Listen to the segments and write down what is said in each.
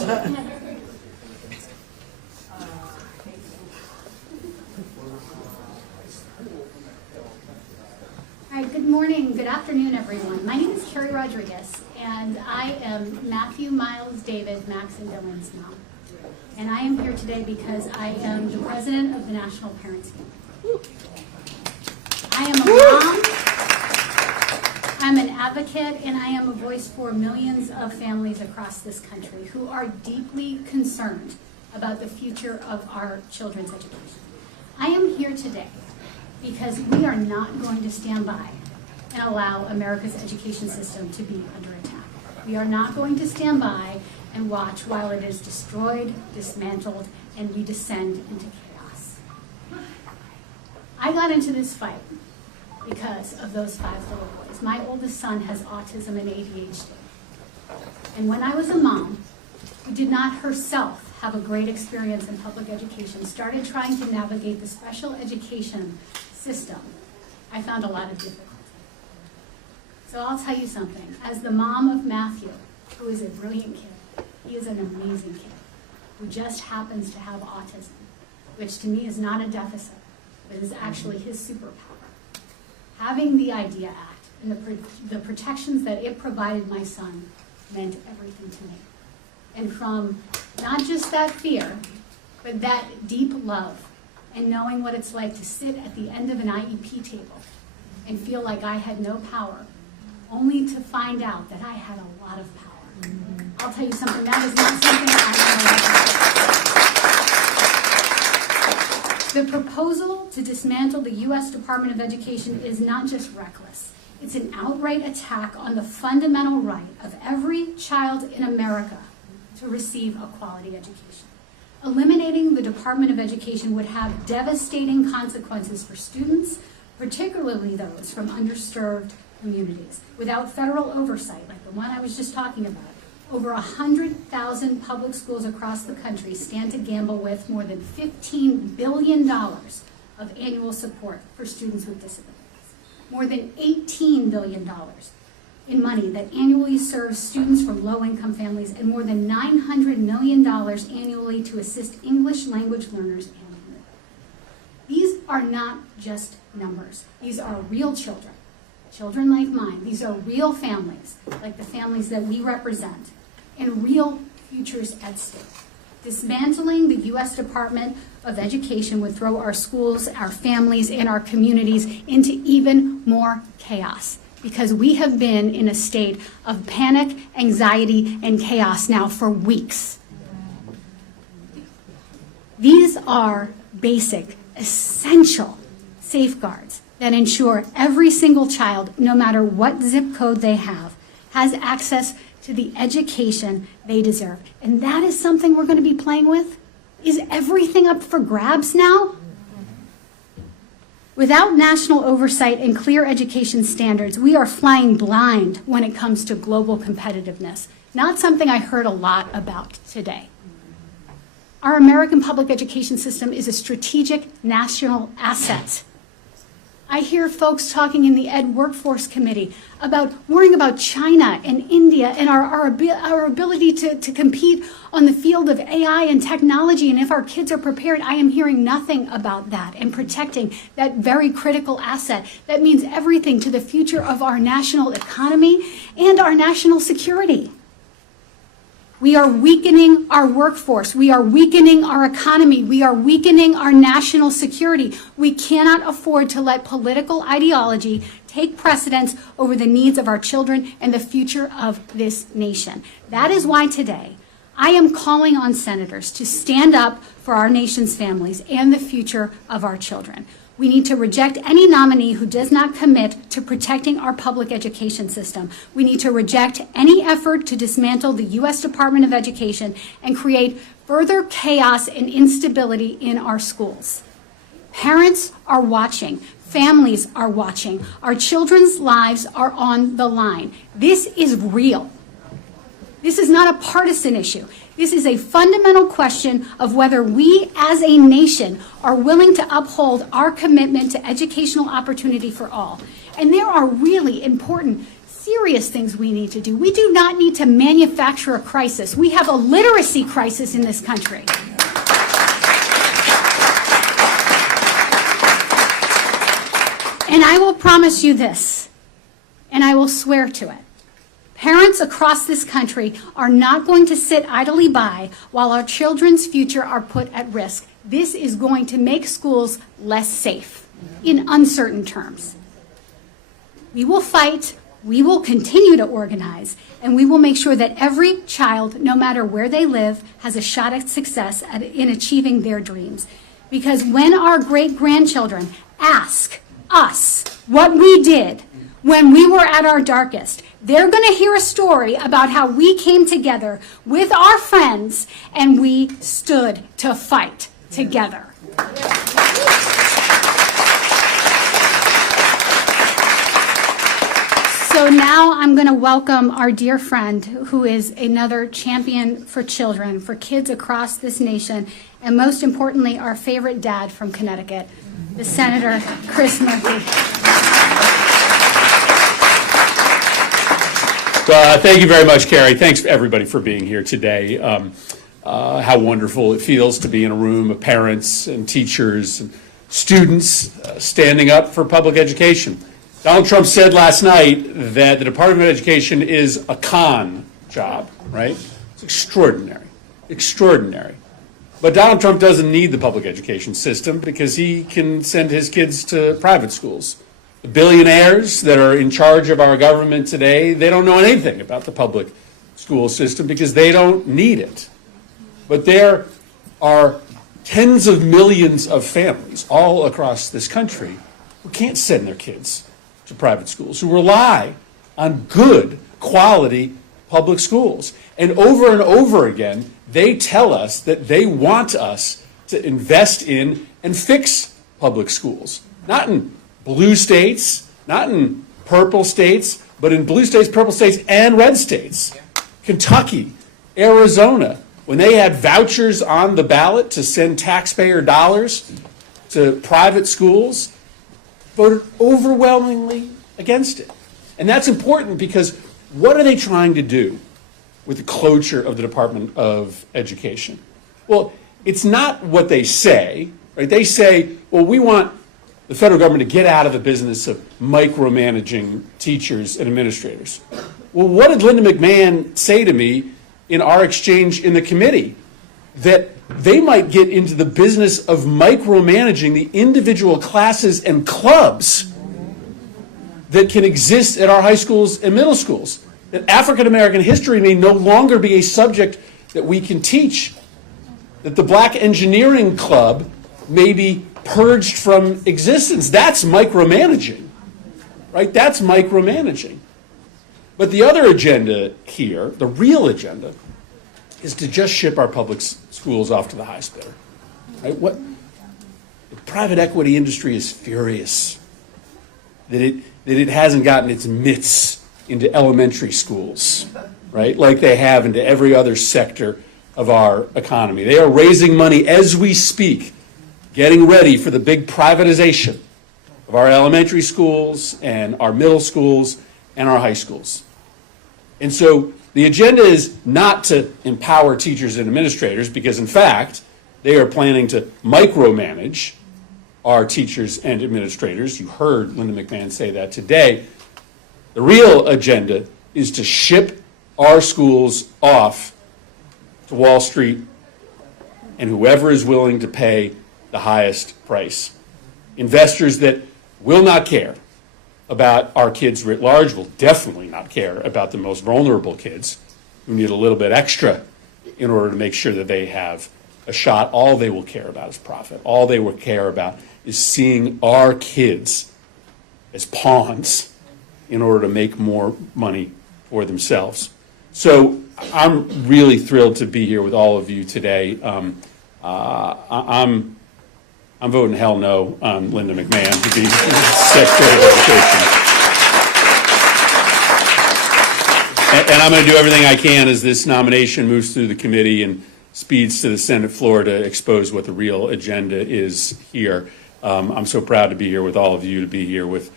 All right, good morning, good afternoon, everyone. My name is Carrie Rodriguez, and I am Matthew, Miles, David, Max, and Dylan's mom. And I am here today because I am the president of the National Parents Union. I am a mom, I'm an advocate, and I am a voice for millions of families across this country who are deeply concerned about the future of our children's education. I am here today because we are not going to stand by and allow America's education system to be under attack. We are not going to stand by and watch while it is destroyed, dismantled, and we descend into chaos. I got into this fight because of those 5 little boys. My oldest son has autism and ADHD. And when I was a mom who did not herself have a great experience in public education, started trying to navigate the special education system, I found a lot of difficulty. So I'll tell you something. As the mom of Matthew, who is a brilliant kid, he is an amazing kid, who just happens to have autism, which to me is not a deficit, but is actually his superpower. Having the IDEA Act and the protections that it provided my son meant everything to me. And from not just that fear, but that deep love and knowing what it's like to sit at the end of an IEP table and feel like I had no power, only to find out that I had a lot of power. I'll tell you something, that is not something I know. The proposal to dismantle the U.S. Department of Education is not just reckless. It's an outright attack on the fundamental right of every child in America to receive a quality education. Eliminating the Department of Education would have devastating consequences for students, particularly those from underserved communities. Without federal oversight, like the one I was just talking about, over 100,000 public schools across the country stand to gamble with more than $15 billion of annual support for students with disabilities. More than $18 billion in money that annually serves students from low-income families, and more than $900 million annually to assist English language learners annually. These are not just numbers. These are real children, children like mine. These are real families, like the families that we represent, and real futures at stake. Dismantling the U.S. Department of Education would throw our schools, our families, and our communities into even more chaos, because we have been in a state of panic, anxiety, and chaos now for weeks. These are basic, essential safeguards that ensure every single child, no matter what zip code they have, has access to the education they deserve. And that is something we're going to be playing with? Is everything up for grabs now? Without national oversight and clear education standards, we are flying blind when it comes to global competitiveness. Not something I heard a lot about today. Our American public education system is a strategic national asset. I hear folks talking in the Ed Workforce Committee about worrying about China and India and our ability to compete on the field of AI and technology, and if our kids are prepared. I am hearing nothing about that and protecting that very critical asset that means everything to the future of our national economy and our national security. We are weakening our workforce. We are weakening our economy. We are weakening our national security. We cannot afford to let political ideology take precedence over the needs of our children and the future of this nation. That is why today I am calling on senators to stand up for our nation's families and the future of our children. We need to reject any nominee who does not commit to protecting our public education system. We need to reject any effort to dismantle the U.S. Department of Education and create further chaos and instability in our schools. Parents are watching. Families are watching. Our children's lives are on the line. This is real. This is not a partisan issue. This is a fundamental question of whether we as a nation are willing to uphold our commitment to educational opportunity for all. And there are really important, serious serious things we need to do. We do not need to manufacture a crisis. We have a literacy crisis in this country. And I will promise you this, and I will swear to it. Parents across this country are not going to sit idly by while our children's future are put at risk. This is going to make schools less safe in uncertain terms. We will fight, we will continue to organize, and we will make sure that every child, no matter where they live, has a shot at success in achieving their dreams. Because when our great-grandchildren ask us what we did when we were at our darkest, they're going to hear a story about how we came together with our friends and we stood to fight together. So now I'm going to welcome our dear friend who is another champion for children, for kids across this nation, and most importantly, our favorite dad from Connecticut, the Senator Chris Murphy. Thank you very much, Carrie. Thanks everybody for being here today. How wonderful it feels to be in a room of parents and teachers and students standing up for public education. Donald Trump said last night that the Department of Education is a con job, right? It's extraordinary, extraordinary. But Donald Trump doesn't need the public education system because he can send his kids to private schools. The billionaires that are in charge of our government today, they don't know anything about the public school system because they don't need it. But there are tens of millions of families all across this country who can't send their kids to private schools, who rely on good quality public schools. And over again, they tell us that they want us to invest in and fix public schools. Not in blue states, not in purple states, but in blue states, purple states, and red states. Kentucky, Arizona, when they had vouchers on the ballot to send taxpayer dollars to private schools, voted overwhelmingly against it. And that's important because what are they trying to do with the closure of the Department of Education? Well, it's not what they say, right? They say, well, we want the federal government to get out of the business of micromanaging teachers and administrators. Well, what did Linda McMahon say to me in our exchange in the committee? That they might get into the business of micromanaging the individual classes and clubs that can exist at our high schools and middle schools. That African American history may no longer be a subject that we can teach. That the Black Engineering Club may be purged from existence. That's micromanaging, right? That's micromanaging. But the other agenda here, the real agenda, is to just ship our public schools off to the highest bidder. Right? The private equity industry is furious that it hasn't gotten its mitts into elementary schools, right? Like they have into every other sector of our economy. They are raising money as we speak, getting ready for the big privatization of our elementary schools and our middle schools and our high schools. And so the agenda is not to empower teachers and administrators because, in fact, they are planning to micromanage our teachers and administrators. You heard Linda McMahon say that today. The real agenda is to ship our schools off to Wall Street and whoever is willing to pay the highest price. Investors that will not care about our kids writ large, will definitely not care about the most vulnerable kids who need a little bit extra in order to make sure that they have a shot. All they will care about is profit. All they will care about is seeing our kids as pawns in order to make more money for themselves. So I'm really thrilled to be here with all of you today. I'm voting hell no on Linda McMahon to be Secretary of Education. And I'm going to do everything I can as this nomination moves through the committee and speeds to the Senate floor to expose what the real agenda is here. I'm so proud to be here with all of you, to be here with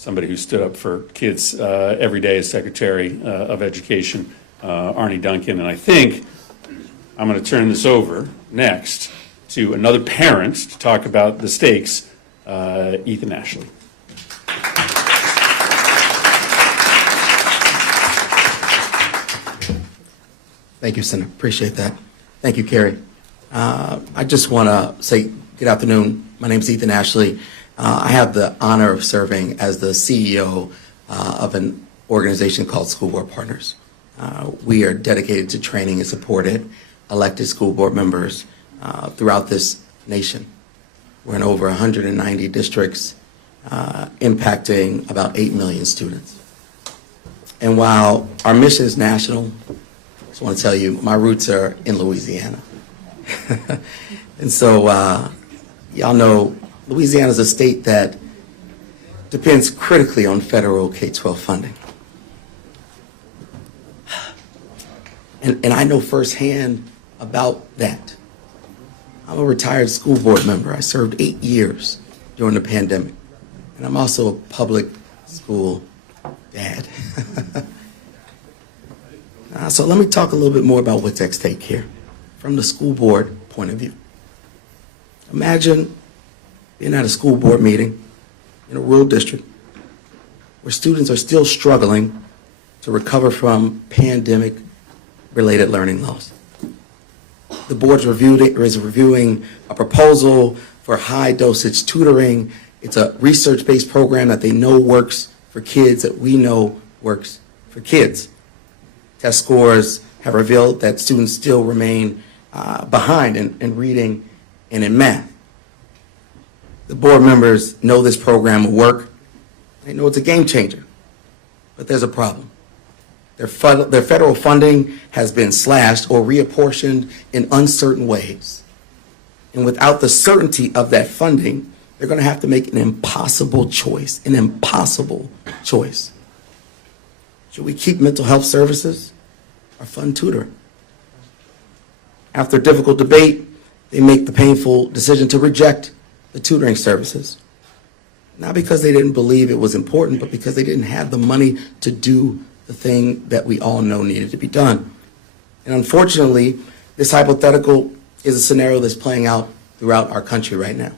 somebody who stood up for kids every day as Secretary of Education, Arne Duncan. And I think I'm going to turn this over next to another parent to talk about the stakes, Ethan Ashley. Thank you, Senator. Appreciate that. Thank you, Carrie. I just want to say good afternoon. My name is Ethan Ashley. I have the honor of serving as the CEO of an organization called School Board Partners. We are dedicated to training and supporting elected school board members throughout this nation. We're in over 190 districts, impacting about 8 million students. And while our mission is national, I just want to tell you, my roots are in Louisiana. And so, y'all know, Louisiana is a state that depends critically on federal K-12 funding. And I know firsthand about that. I'm a retired school board member. I served 8 years during the pandemic. And I'm also a public school dad. So let me talk a little bit more about what's at stake here from the school board point of view. Imagine being at a school board meeting in a rural district where students are still struggling to recover from pandemic-related learning loss. The board is reviewing a proposal for high-dosage tutoring. It's a research-based program that they know works for kids, that we know works for kids. Test scores have revealed that students still remain behind in reading and in math. The board members know this program will work. They know it's a game changer, but there's a problem. Their federal funding has been slashed or reapportioned in uncertain ways. And without the certainty of that funding, they're going to have to make an impossible choice, Should we keep mental health services or fund tutoring? After difficult debate, they make the painful decision to reject the tutoring services. Not because they didn't believe it was important, but because they didn't have the money to do the thing that we all know needed to be done. And unfortunately, this hypothetical is a scenario that's playing out throughout our country right now.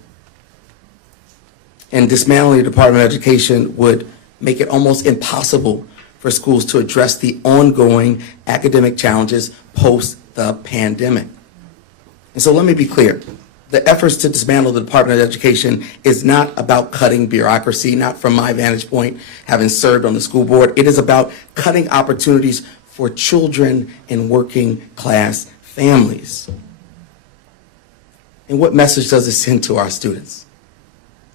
And dismantling the Department of Education would make it almost impossible for schools to address the ongoing academic challenges post the pandemic. And so let me be clear. The efforts to dismantle the Department of Education is not about cutting bureaucracy, not from my vantage point, having served on the school board. It is about cutting opportunities for children in working class families. And what message does it send to our students?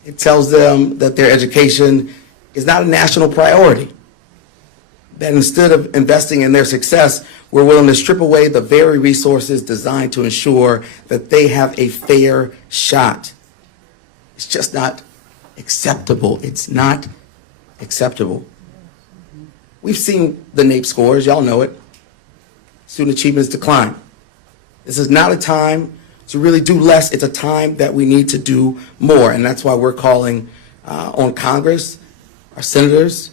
It tells them that their education is not a national priority. That instead of investing in their success, we're willing to strip away the very resources designed to ensure that they have a fair shot. It's just not acceptable. It's not acceptable. We've seen the NAEP scores. Y'all know it. Student achievements decline. This is not a time to really do less. It's a time that we need to do more. And that's why we're calling on Congress, our senators,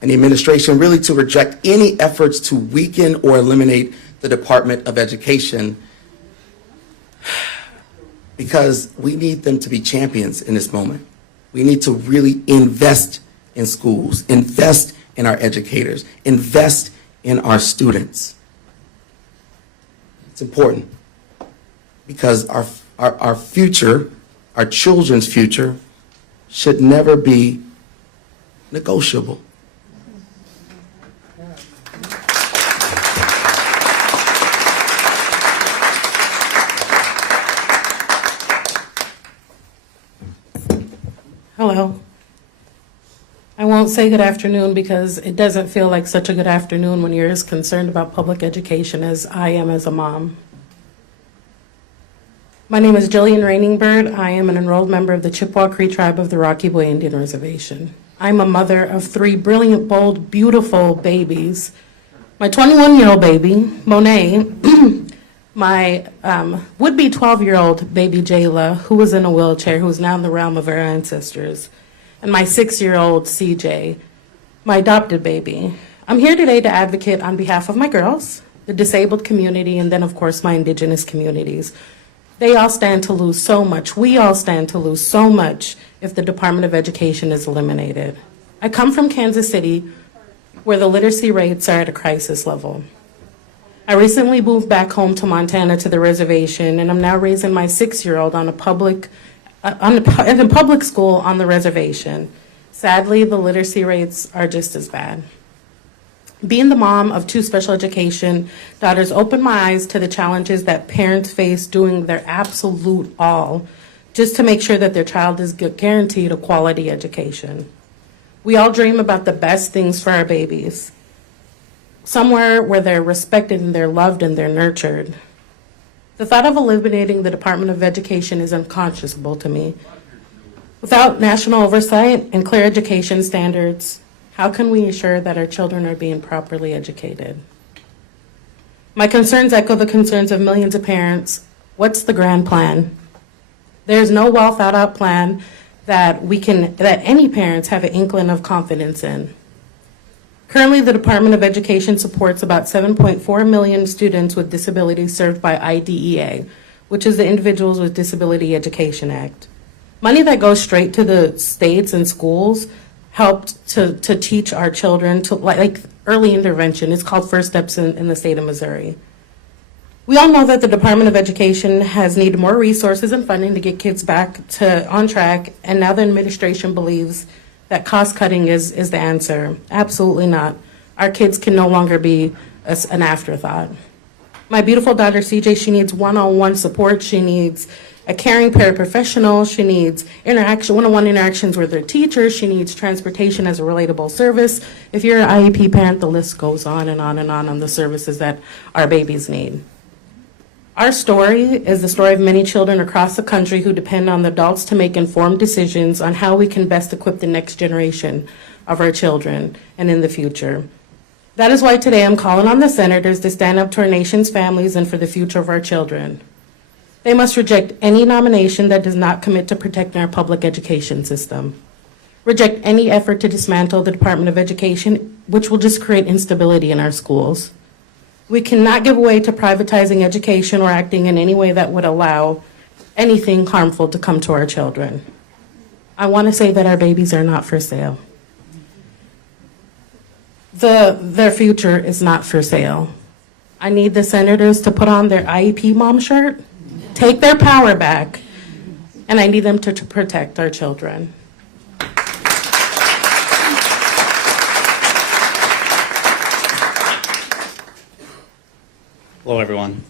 and the administration really to reject any efforts to weaken or eliminate the Department of Education, because we need them to be champions in this moment. We need to really invest in schools, invest in our educators, invest in our students. It's important because our future, our children's future, should never be negotiable. Hello. I won't say good afternoon because it doesn't feel like such a good afternoon when you're as concerned about public education as I am as a mom. My name is Jillian Rainingbird. I am an enrolled member of the Chippewa Cree tribe of the Rocky Boy Indian Reservation. I'm a mother of 3 brilliant, bold, beautiful babies. My 21-year-old baby, Monet, my would-be 12-year-old baby, Jayla, who was in a wheelchair, who is now in the realm of our ancestors, and my 6-year-old CJ, my adopted baby. I'm here today to advocate on behalf of my girls, the disabled community, and then of course my Indigenous communities. They all stand to lose so much. We all stand to lose so much if the Department of Education is eliminated. I come from Kansas City, where the literacy rates are at a crisis level. I recently moved back home to Montana to the reservation, and I'm now raising my 6-year-old in a public school on the reservation. Sadly, the literacy rates are just as bad. Being the mom of 2 special education daughters opened my eyes to the challenges that parents face doing their absolute all just to make sure that their child is guaranteed a quality education. We all dream about the best things for our babies, somewhere where they're respected and they're loved and they're nurtured. The thought of eliminating the Department of Education is unconscionable to me. Without national oversight and clear education standards, how can we ensure that our children are being properly educated? My concerns echo the concerns of millions of parents. What's the grand plan? There's no well thought out plan that any parents have an inkling of confidence in. Currently, the Department of Education supports about 7.4 million students with disabilities served by IDEA, which is the Individuals with Disability Education Act. Money that goes straight to the states and schools helped to teach our children to like early intervention. It's called First Steps in the state of Missouri. We all know that the Department of Education has needed more resources and funding to get kids back on track, and now the administration believes that cost cutting is the answer. Absolutely not. Our kids can no longer be an afterthought. My beautiful daughter CJ, she needs one-on-one support. She needs a caring paraprofessional. She needs one-on-one interactions with her teachers. She needs transportation as a relatable service. If you're an IEP parent, the list goes on and on and on the services that our babies need. Our story is the story of many children across the country who depend on the adults to make informed decisions on how we can best equip the next generation of our children and in the future. That is why today I'm calling on the senators to stand up to our nation's families and for the future of our children. They must reject any nomination that does not commit to protecting our public education system. Reject any effort to dismantle the Department of Education, which will just create instability in our schools. We cannot give way to privatizing education or acting in any way that would allow anything harmful to come to our children. I want to say that our babies are not for sale. Their future is not for sale. I need the senators to put on their IEP mom shirt, take their power back, and I need them to protect our children. Hello, everyone.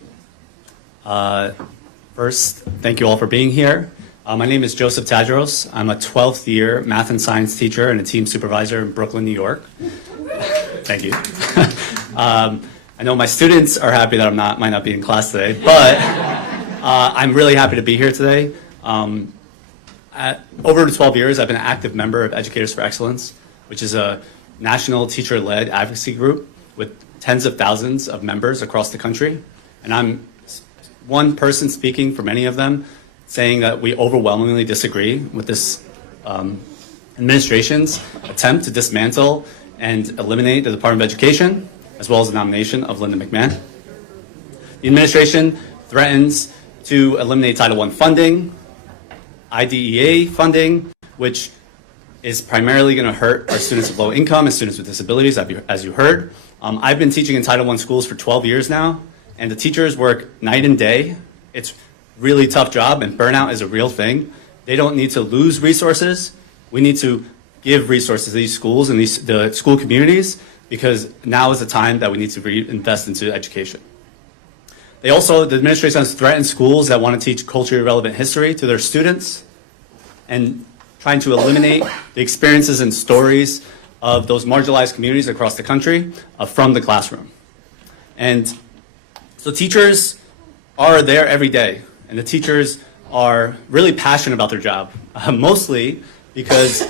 First, thank you all for being here. My name is Joseph Tadros. I'm a 12th year math and science teacher and a team supervisor in Brooklyn, New York. Thank you. I know my students are happy that might not be in class today, but I'm really happy to be here today. Over 12 years, I've been an active member of Educators for Excellence, which is a national teacher-led advocacy group with tens of thousands of members across the country. And I'm one person speaking for many of them, saying that we overwhelmingly disagree with this administration's attempt to dismantle and eliminate the Department of Education, as well as the nomination of Linda McMahon. The administration threatens to eliminate Title I funding, IDEA funding, which is primarily going to hurt our students of low income and students with disabilities, as you heard. I've been teaching in Title I schools for 12 years now, and the teachers work night and day. It's really tough job, and burnout is a real thing. They don't need to lose resources. We need to give resources to these schools and the school communities, because now is the time that we need to reinvest into education. The administration has threatened schools that want to teach culturally relevant history to their students and trying to eliminate the experiences and stories of those marginalized communities across the country from the classroom. And so teachers are there every day, and the teachers are really passionate about their job, mostly because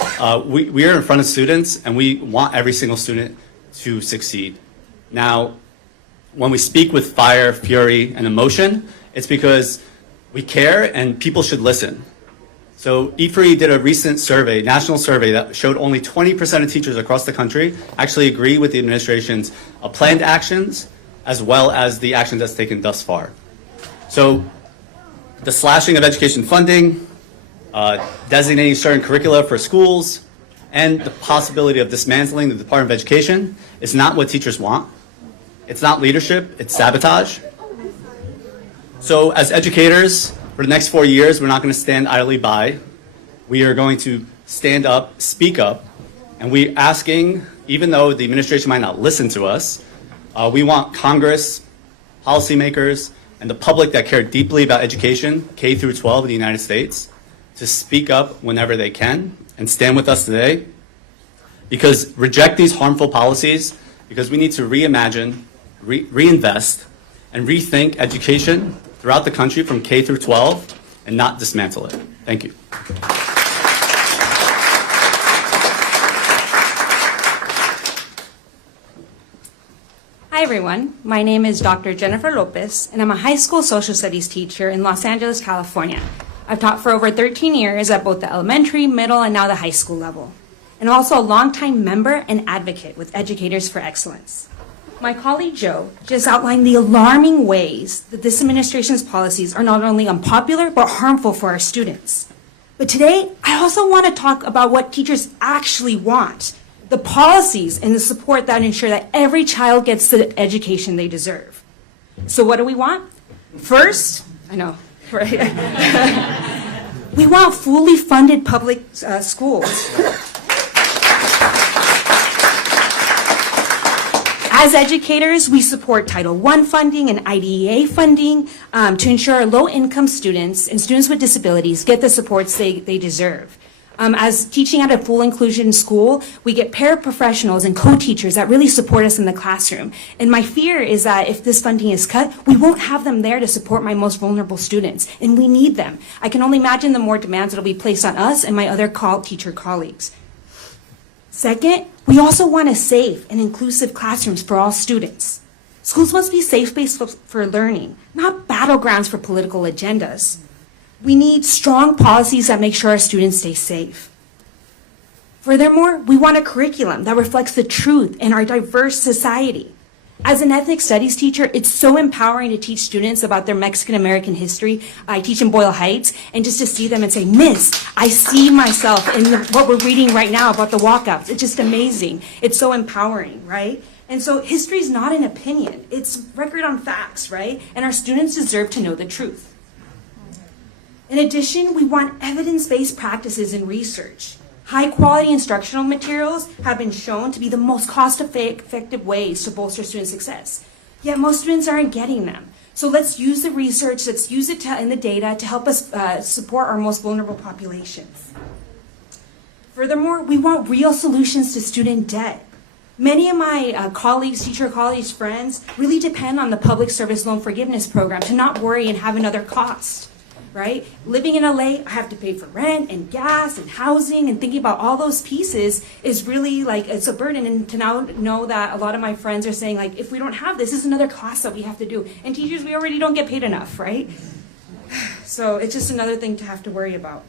we are in front of students and we want every single student to succeed. Now, when we speak with fire, fury, and emotion, it's because we care and people should listen. So E3 did a recent survey, national survey, that showed only 20% of teachers across the country actually agree with the administration's planned actions as well as the actions that's taken thus far. So the slashing of education funding, designating certain curricula for schools, and the possibility of dismantling the Department of Education is not what teachers want. It's not leadership, it's sabotage. So as educators, for the next 4 years, we're not going to stand idly by. We are going to stand up, speak up, and we're asking, even though the administration might not listen to us, we want Congress, policymakers, and the public that care deeply about education, K through 12 in the United States, to speak up whenever they can and stand with us today. Because reject these harmful policies, because we need to reimagine, reinvest, and rethink education throughout the country from K through 12 and not dismantle it. Thank you. Hi everyone, my name is Dr. Jennifer Lopez and I'm a high school social studies teacher in Los Angeles, California. I've taught for over 13 years at both the elementary, middle, and now the high school level. And also a longtime member and advocate with Educators for Excellence. My colleague Joe just outlined the alarming ways that this administration's policies are not only unpopular but harmful for our students. But today, I also want to talk about what teachers actually want, the policies and the support that ensure that every child gets the education they deserve. So what do we want? First, I know, right? We want fully funded public schools. As educators, we support Title I funding and IDEA funding to ensure low-income students and students with disabilities get the supports they deserve. As teaching at a full inclusion school, we get paraprofessionals and co-teachers that really support us in the classroom. And my fear is that if this funding is cut, we won't have them there to support my most vulnerable students, and we need them. I can only imagine the more demands that will be placed on us and my other teacher colleagues. Second, we also want a safe and inclusive classrooms for all students. Schools must be safe spaces for learning, not battlegrounds for political agendas. We need strong policies that make sure our students stay safe. Furthermore, we want a curriculum that reflects the truth in our diverse society. As an ethnic studies teacher, it's so empowering to teach students about their Mexican-American history. I teach in Boyle Heights, and just to see them and say, Miss, I see myself in what we're reading right now about the walkouts. It's just amazing. It's so empowering, right? And so history is not an opinion. It's record on facts, right? And our students deserve to know the truth. In addition, we want evidence-based practices in research. High-quality instructional materials have been shown to be the most cost-effective ways to bolster student success. Yet most students aren't getting them. So let's use the research, let's use it in the data to help us support our most vulnerable populations. Furthermore, we want real solutions to student debt. Many of my colleagues, teacher colleagues, friends, really depend on the Public Service Loan Forgiveness Program to not worry and have another cost. Right? Living in LA, I have to pay for rent and gas and housing, and thinking about all those pieces is really like, it's a burden. And to now know that a lot of my friends are saying, like, if we don't have this is another cost that we have to do. And teachers, we already don't get paid enough, right? So it's just another thing to have to worry about.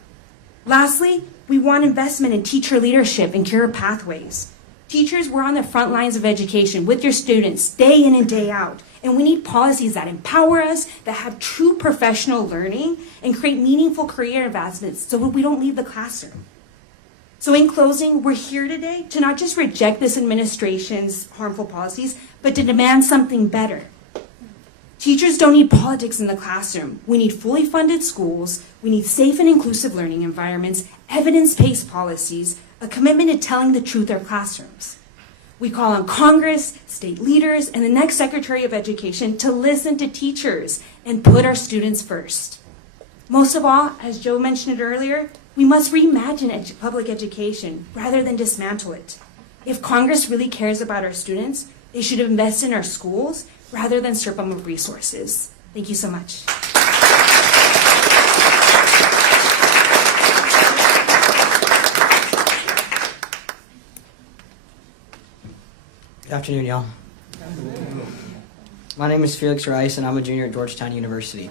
Lastly, we want investment in teacher leadership and career pathways. Teachers, we're on the front lines of education with your students day in and day out. And we need policies that empower us, that have true professional learning, and create meaningful career advancements so that we don't leave the classroom. So in closing, we're here today to not just reject this administration's harmful policies, but to demand something better. Teachers don't need politics in the classroom. We need fully funded schools, we need safe and inclusive learning environments, evidence-based policies, a commitment to telling the truth in our classrooms. We call on Congress, state leaders, and the next Secretary of Education to listen to teachers and put our students first. Most of all, as Joe mentioned it earlier, we must reimagine public education rather than dismantle it. If Congress really cares about our students, they should invest in our schools rather than strip them of resources. Thank you so much. Good afternoon, y'all. My name is Felix Rice, and I'm a junior at Georgetown University.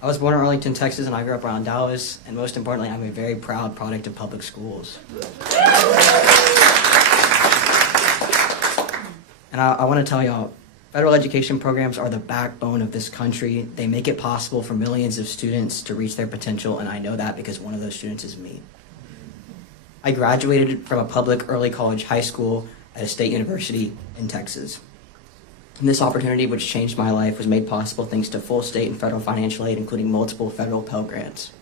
I was born in Arlington, Texas, and I grew up around Dallas, and most importantly, I'm a very proud product of public schools. And I want to tell y'all, federal education programs are the backbone of this country. They make it possible for millions of students to reach their potential, and I know that because one of those students is me. I graduated from a public early college high school at a state university in Texas. And this opportunity, which changed my life, was made possible thanks to full state and federal financial aid, including multiple federal Pell Grants.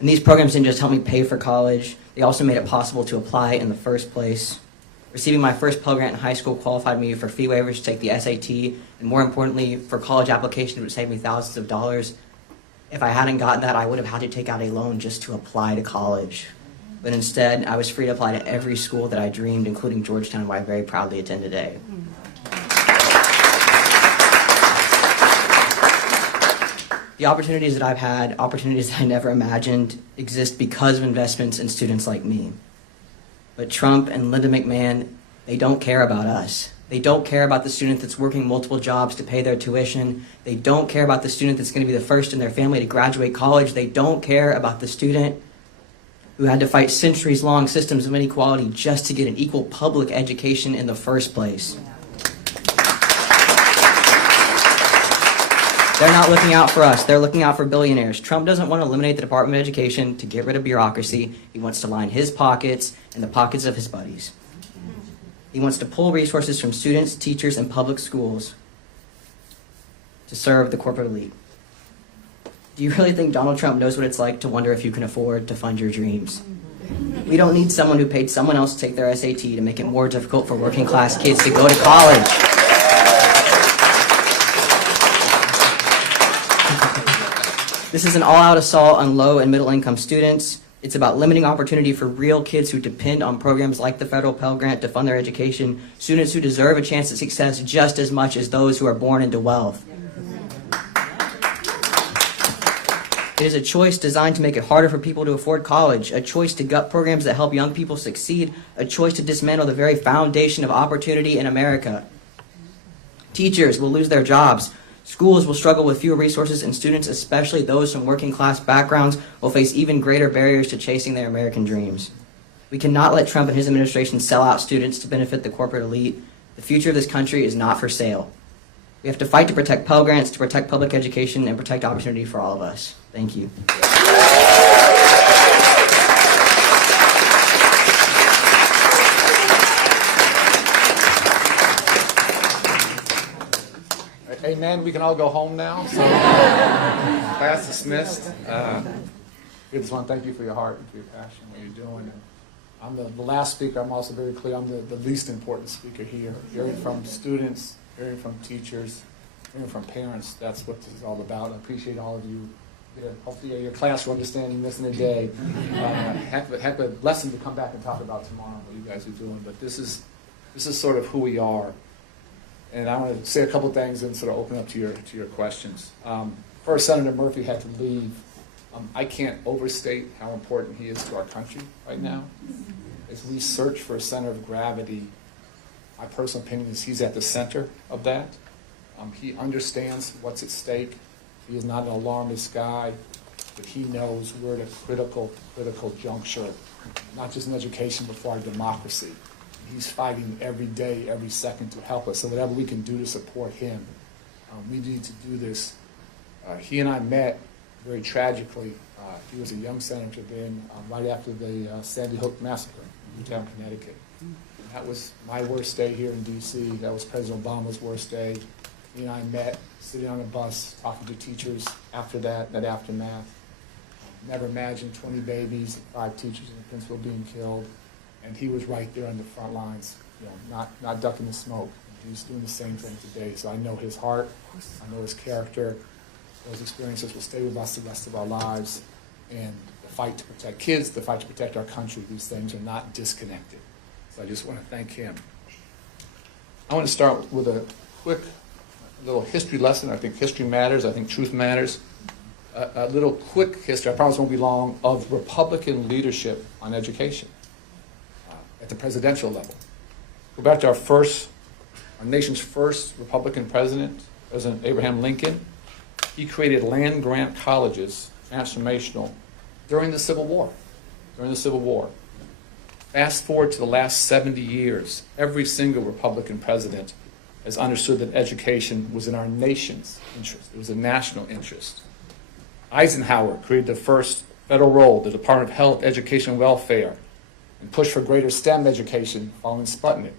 And these programs didn't just help me pay for college, they also made it possible to apply in the first place. Receiving my first Pell Grant in high school qualified me for fee waivers to take the SAT, and more importantly, for college applications, it would save me thousands of dollars. If I hadn't gotten that, I would have had to take out a loan just to apply to college. But instead, I was free to apply to every school that I dreamed, including Georgetown, where I very proudly attend today. The opportunities that I've had, opportunities that I never imagined, exist because of investments in students like me. But Trump and Linda McMahon, they don't care about us. They don't care about the student that's working multiple jobs to pay their tuition. They don't care about the student that's going to be the first in their family to graduate college. They don't care about the student who had to fight centuries-long systems of inequality just to get an equal public education in the first place. They're not looking out for us. They're looking out for billionaires. Trump doesn't want to eliminate the Department of Education to get rid of bureaucracy. He wants to line his pockets and the pockets of his buddies. He wants to pull resources from students, teachers, and public schools to serve the corporate elite. Do you really think Donald Trump knows what it's like to wonder if you can afford to fund your dreams? We don't need someone who paid someone else to take their SAT to make it more difficult for working class kids to go to college. This is an all-out assault on low and middle-income students. It's about limiting opportunity for real kids who depend on programs like the federal Pell Grant to fund their education, students who deserve a chance at success just as much as those who are born into wealth. It is a choice designed to make it harder for people to afford college, a choice to gut programs that help young people succeed, a choice to dismantle the very foundation of opportunity in America. Teachers will lose their jobs. Schools will struggle with fewer resources, and students, especially those from working class backgrounds, will face even greater barriers to chasing their American dreams. We cannot let Trump and his administration sell out students to benefit the corporate elite. The future of this country is not for sale. We have to fight to protect Pell Grants, to protect public education, and protect opportunity for all of us. Thank you. Amen. We can all go home now. So, class dismissed. I just want to thank you for your heart and for your passion, what you're doing. And I'm the last speaker. I'm also very clear. I'm the least important speaker here. Hearing from students, hearing from teachers, hearing from parents. That's what this is all about. I appreciate all of you. Hopefully your class will understand you missing a day. Heck of a lesson to come back and talk about tomorrow, what you guys are doing. But this is sort of who we are. And I want to say a couple things and sort of open up to your questions. First, Senator Murphy had to leave. I can't overstate how important he is to our country right now. As we search for a center of gravity, my personal opinion is he's at the center of that. He understands what's at stake. He is not an alarmist guy, but he knows we're at a critical juncture, not just in education, but for our democracy. He's fighting every day, every second to help us. So whatever we can do to support him, we need to do this. He and I met very tragically. He was a young senator then, right after the Sandy Hook massacre in Newtown, Connecticut. That was my worst day here in DC. That was President Obama's worst day. He and I met, sitting on a bus, talking to teachers after that aftermath. Never imagined 20 babies, 5 teachers and a principal being killed. And he was right there on the front lines, not ducking the smoke. He's doing the same thing today. So I know his heart, I know his character. Those experiences will stay with us the rest of our lives. And the fight to protect kids, the fight to protect our country, these things are not disconnected. So I just want to thank him. I want to start with a quick little history lesson. I think history matters. I think truth matters. A little quick history, I promise it won't be long, of Republican leadership on education at the presidential level. Go back to our nation's first Republican president, President Abraham Lincoln. He created land-grant colleges, transformational, during the Civil War. During the Civil War. Fast forward to the last 70 years, every single Republican president has understood that education was in our nation's interest. It was a national interest. Eisenhower created the first federal role, the Department of Health, Education, and Welfare, and pushed for greater STEM education following Sputnik.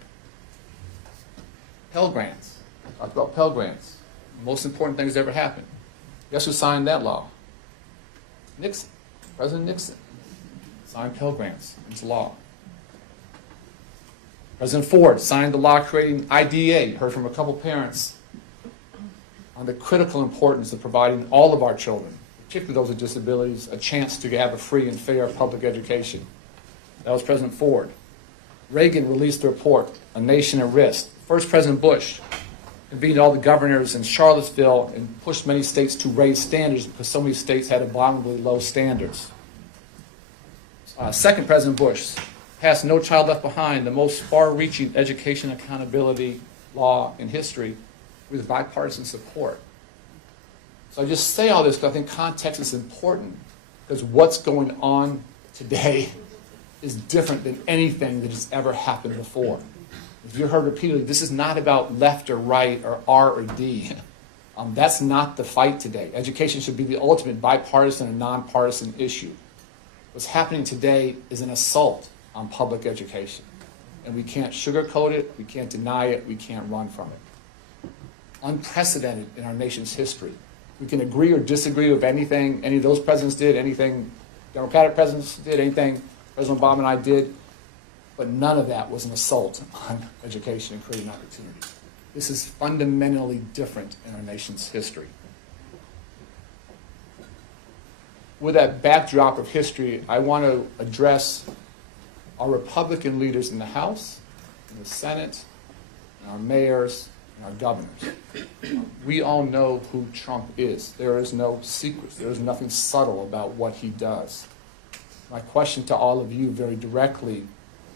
Pell Grants. Talked about Pell Grants. The most important thing that's ever happened. Guess who signed that law? Nixon. President Nixon signed Pell Grants into law. President Ford signed the law creating IDEA. Heard from a couple parents on the critical importance of providing all of our children, particularly those with disabilities, a chance to have a free and fair public education. That was President Ford. Reagan released the report, A Nation at Risk. First President Bush convened all the governors in Charlottesville and pushed many states to raise standards because so many states had abominably low standards. Second President Bush passed No Child Left Behind, the most far-reaching education accountability law in history, with bipartisan support. So I just say all this because I think context is important, because what's going on today is different than anything that has ever happened before. If you heard repeatedly, this is not about left or right or R or D. That's not the fight today. Education should be the ultimate bipartisan and nonpartisan issue. What's happening today is an assault on public education. And we can't sugarcoat it, we can't deny it, we can't run from it. Unprecedented in our nation's history. We can agree or disagree with anything any of those presidents did, anything Democratic presidents did, anything President Obama and I did, but none of that was an assault on education and creating opportunities. This is fundamentally different in our nation's history. With that backdrop of history, I want to address our Republican leaders in the House, in the Senate, and our mayors, and our governors. We all know who Trump is. There is no secrets. There is nothing subtle about what he does. My question to all of you very directly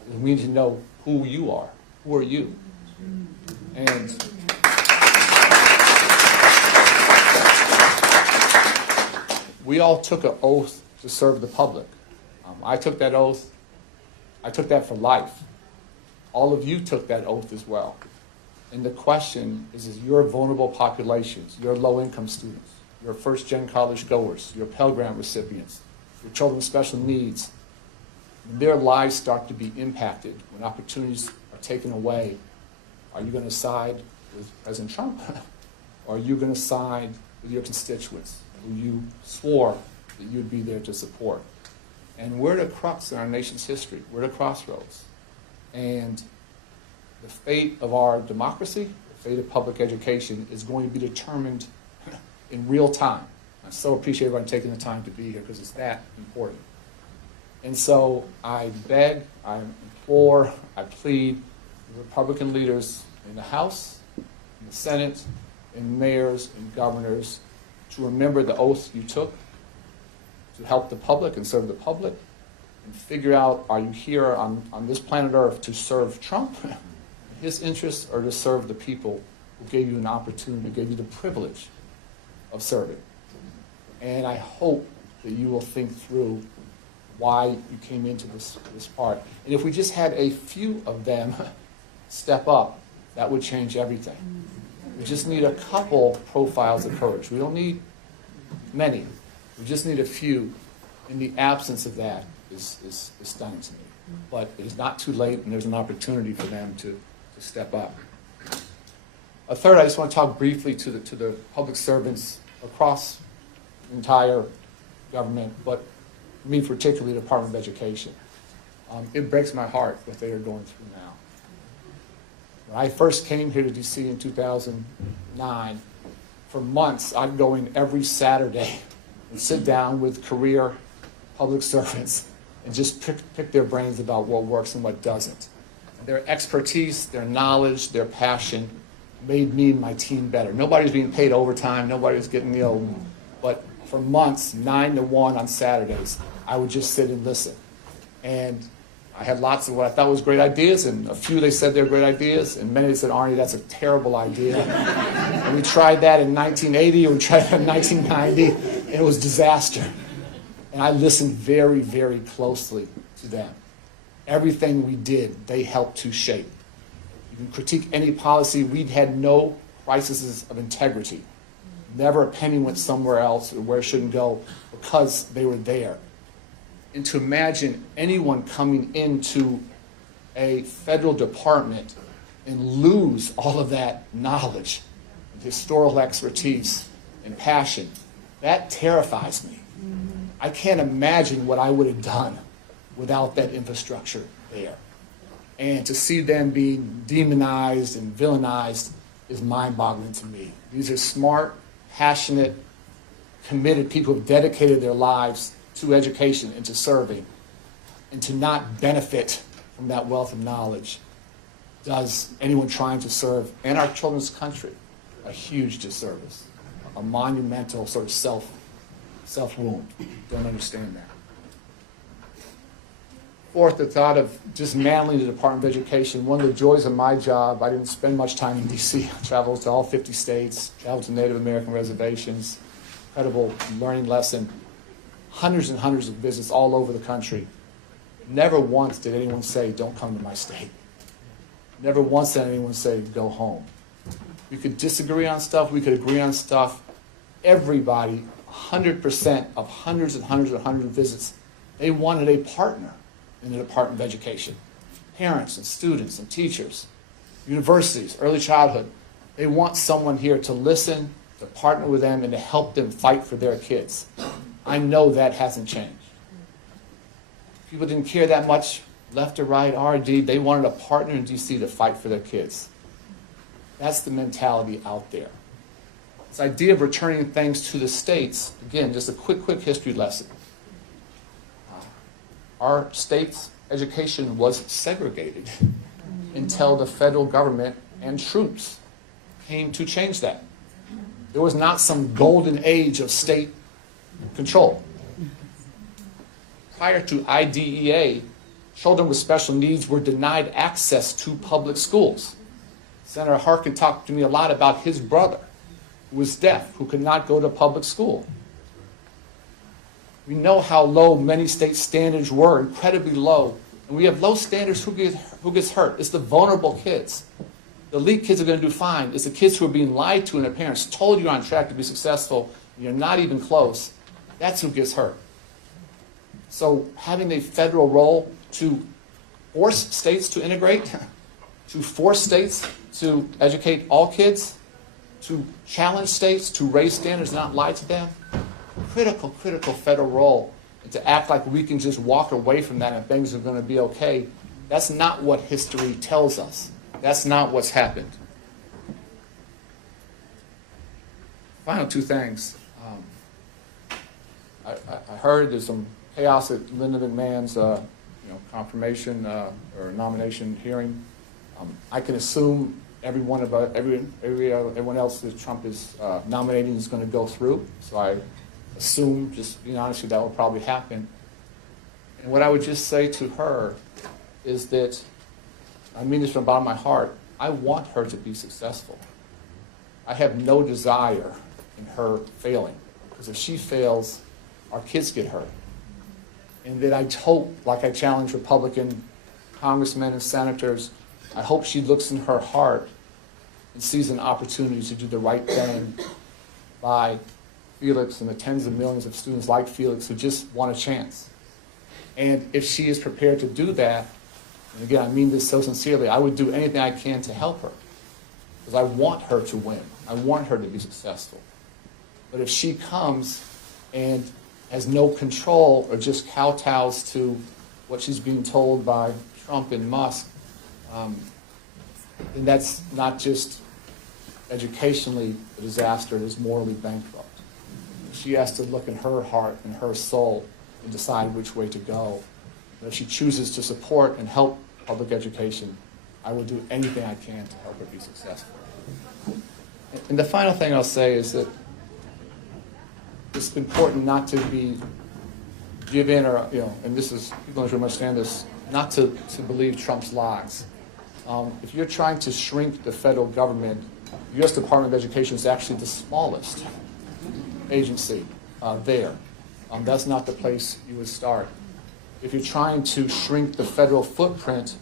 is we need to know who you are. Who are you? And we all took an oath to serve the public. I took that oath. I took that for life. All of you took that oath as well. And the question is your vulnerable populations, your low-income students, your first-gen college goers, your Pell Grant recipients, your children with special needs, when their lives start to be impacted, when opportunities are taken away, are you going to side with President Trump? Or are you going to side with your constituents who you swore that you'd be there to support? And we're at a crux in our nation's history. We're at a crossroads. And the fate of our democracy, the fate of public education is going to be determined in real time. I so appreciate everyone taking the time to be here because it's that important. And so I beg, I implore, I plead the Republican leaders in the House, in the Senate, and mayors and governors to remember the oath you took to help the public and serve the public, and figure out, are you here on this planet Earth to serve Trump, his interests, or to serve the people who gave you an opportunity, gave you the privilege of serving? And I hope that you will think through why you came into this part. And if we just had a few of them step up, that would change everything. We just need a couple profiles of courage. We don't need many. We just need a few. And the absence of that is stunning to me. But it is not too late, and there's an opportunity for them to step up. A third, I just want to talk briefly to the public servants across the entire government, but me particularly, the Department of Education. It breaks my heart what they are going through now. When I first came here to DC in 2009, for months I'd go in every Saturday and sit down with career public servants and just pick their brains about what works and what doesn't. Their expertise, their knowledge, their passion made me and my team better. Nobody's being paid overtime, nobody's getting, but for months, 9 to 1 on Saturdays, I would just sit and listen. And I had lots of what I thought was great ideas, and a few they said they were great ideas, and many said, Arne, that's a terrible idea. And we tried that in 1980, and we tried that in 1990, and it was disaster. And I listened very, very closely to them. Everything we did, they helped to shape. You can critique any policy. We'd had no crises of integrity. Never a penny went somewhere else or where it shouldn't go because they were there. And to imagine anyone coming into a federal department and lose all of that knowledge, historical expertise, and passion, that terrifies me. I can't imagine what I would have done without that infrastructure there. And to see them being demonized and villainized is mind-boggling to me. These are smart, passionate, committed people who have dedicated their lives to education and to serving, and to not benefit from that wealth of knowledge does anyone trying to serve in our children's country a huge disservice, a monumental sort of self-wound. Don't understand that. Fourth, the thought of dismantling the Department of Education. One of the joys of my job, I didn't spend much time in DC. I traveled to all 50 states, traveled to Native American reservations, incredible learning lesson. Hundreds and hundreds of visits all over the country. Never once did anyone say, don't come to my state. Never once did anyone say, go home. We could disagree on stuff, we could agree on stuff. Everybody, 100% of hundreds and hundreds and hundreds of visits, they wanted a partner in the Department of Education. Parents and students and teachers, universities, early childhood. They want someone here to listen, to partner with them, and to help them fight for their kids. I know that hasn't changed. People didn't care that much, left or right, RD. They wanted a partner in DC to fight for their kids. That's the mentality out there. This idea of returning things to the states, again, just a quick history lesson. Our state's education was segregated until the federal government and troops came to change that. There was not some golden age of state control. Prior to IDEA, children with special needs were denied access to public schools. Senator Harkin talked to me a lot about his brother, who was deaf, who could not go to public school. We know how low many state standards were, incredibly low. And we have low standards, who gets hurt? It's the vulnerable kids. The elite kids are going to do fine. It's the kids who are being lied to and their parents told you're on track to be successful, and you're not even close. That's who gets hurt. So having a federal role to force states to integrate, to force states to educate all kids, to challenge states to raise standards, not lie to them, critical federal role. And to act like we can just walk away from that and things are going to be okay, that's not what history tells us. That's not what's happened. Final two things. I heard there's some chaos at Linda McMahon's confirmation or nomination hearing. I can assume everyone else that Trump is nominating is going to go through. So I assume, just being honest with you, that will probably happen. And what I would just say to her is that, I mean this from the bottom of my heart, I want her to be successful. I have no desire in her failing, because if she fails, our kids get hurt. And that I hope, like I challenge Republican congressmen and senators, I hope she looks in her heart and sees an opportunity to do the right thing by Felix and the tens of millions of students like Felix who just want a chance. And if she is prepared to do that, and again, I mean this so sincerely, I would do anything I can to help her, because I want her to win. I want her to be successful. But if she comes and has no control or just kowtows to what she's being told by Trump and Musk, then that's not just educationally a disaster, it is morally bankrupt. She has to look in her heart and her soul and decide which way to go. But if she chooses to support and help public education, I will do anything I can to help her be successful. And the final thing I'll say is that it's important not to give in or, and this is, people don't really understand this, not to believe Trump's lies. If you're trying to shrink the federal government, the U.S. Department of Education is actually the smallest agency there. That's not the place you would start. If you're trying to shrink the federal footprint,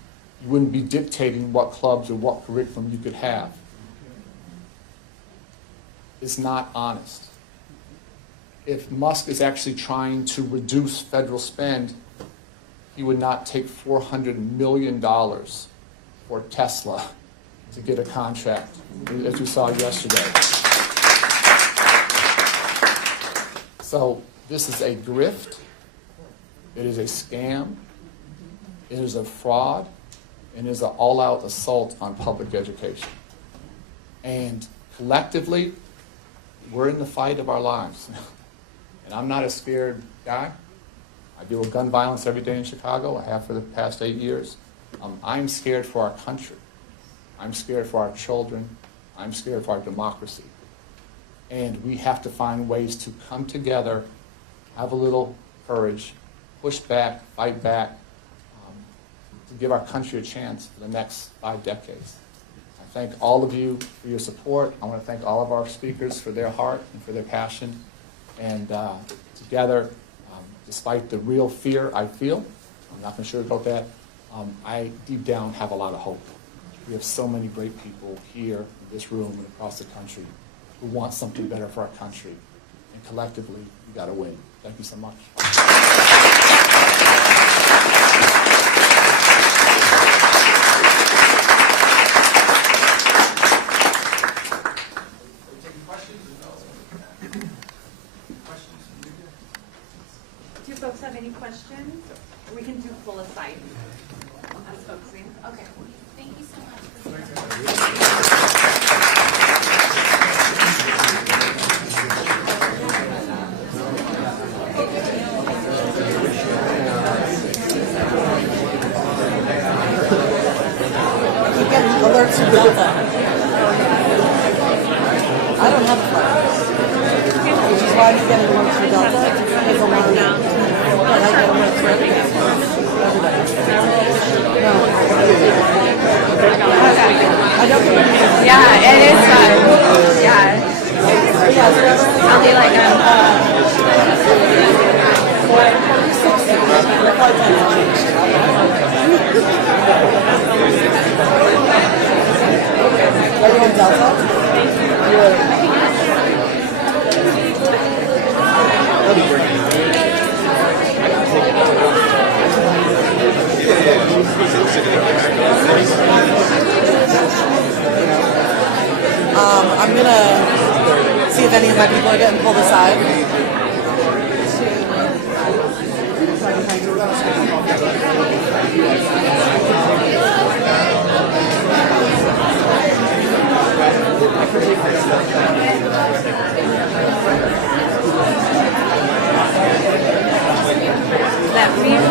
you wouldn't be dictating what clubs or what curriculum you could have. It's not honest. If Musk is actually trying to reduce federal spend, he would not take $400 million for Tesla to get a contract, as you saw yesterday. So this is a grift. It is a scam. It is a fraud. And it is an all-out assault on public education. And collectively, we're in the fight of our lives. And I'm not a scared guy. I deal with gun violence every day in Chicago. I have for the past 8 years. I'm scared for our country. I'm scared for our children. I'm scared for our democracy. And we have to find ways to come together, have a little courage, push back, fight back, to give our country a chance for the next 5 decades. I thank all of you for your support. I want to thank all of our speakers for their heart and for their passion. And together, despite the real fear I feel, I'm not going to sugarcoat that, I deep down have a lot of hope. We have so many great people here in this room and across the country who want something better for our country. And collectively, we got to win. Thank you so much. Do you folks have any questions? Or we can do pull aside. I'm focusing. Okay. Thank you so much. You get alerts from Delta. I don't have a flag, which is why I'm getting alerts from Delta. Because alarm. But I get alerts for everybody. No. I don't get alerts. Yeah, it is fun. Yeah. I'll be like, Are you on Delta? I'm gonna see if any of my people are getting pulled aside. that real.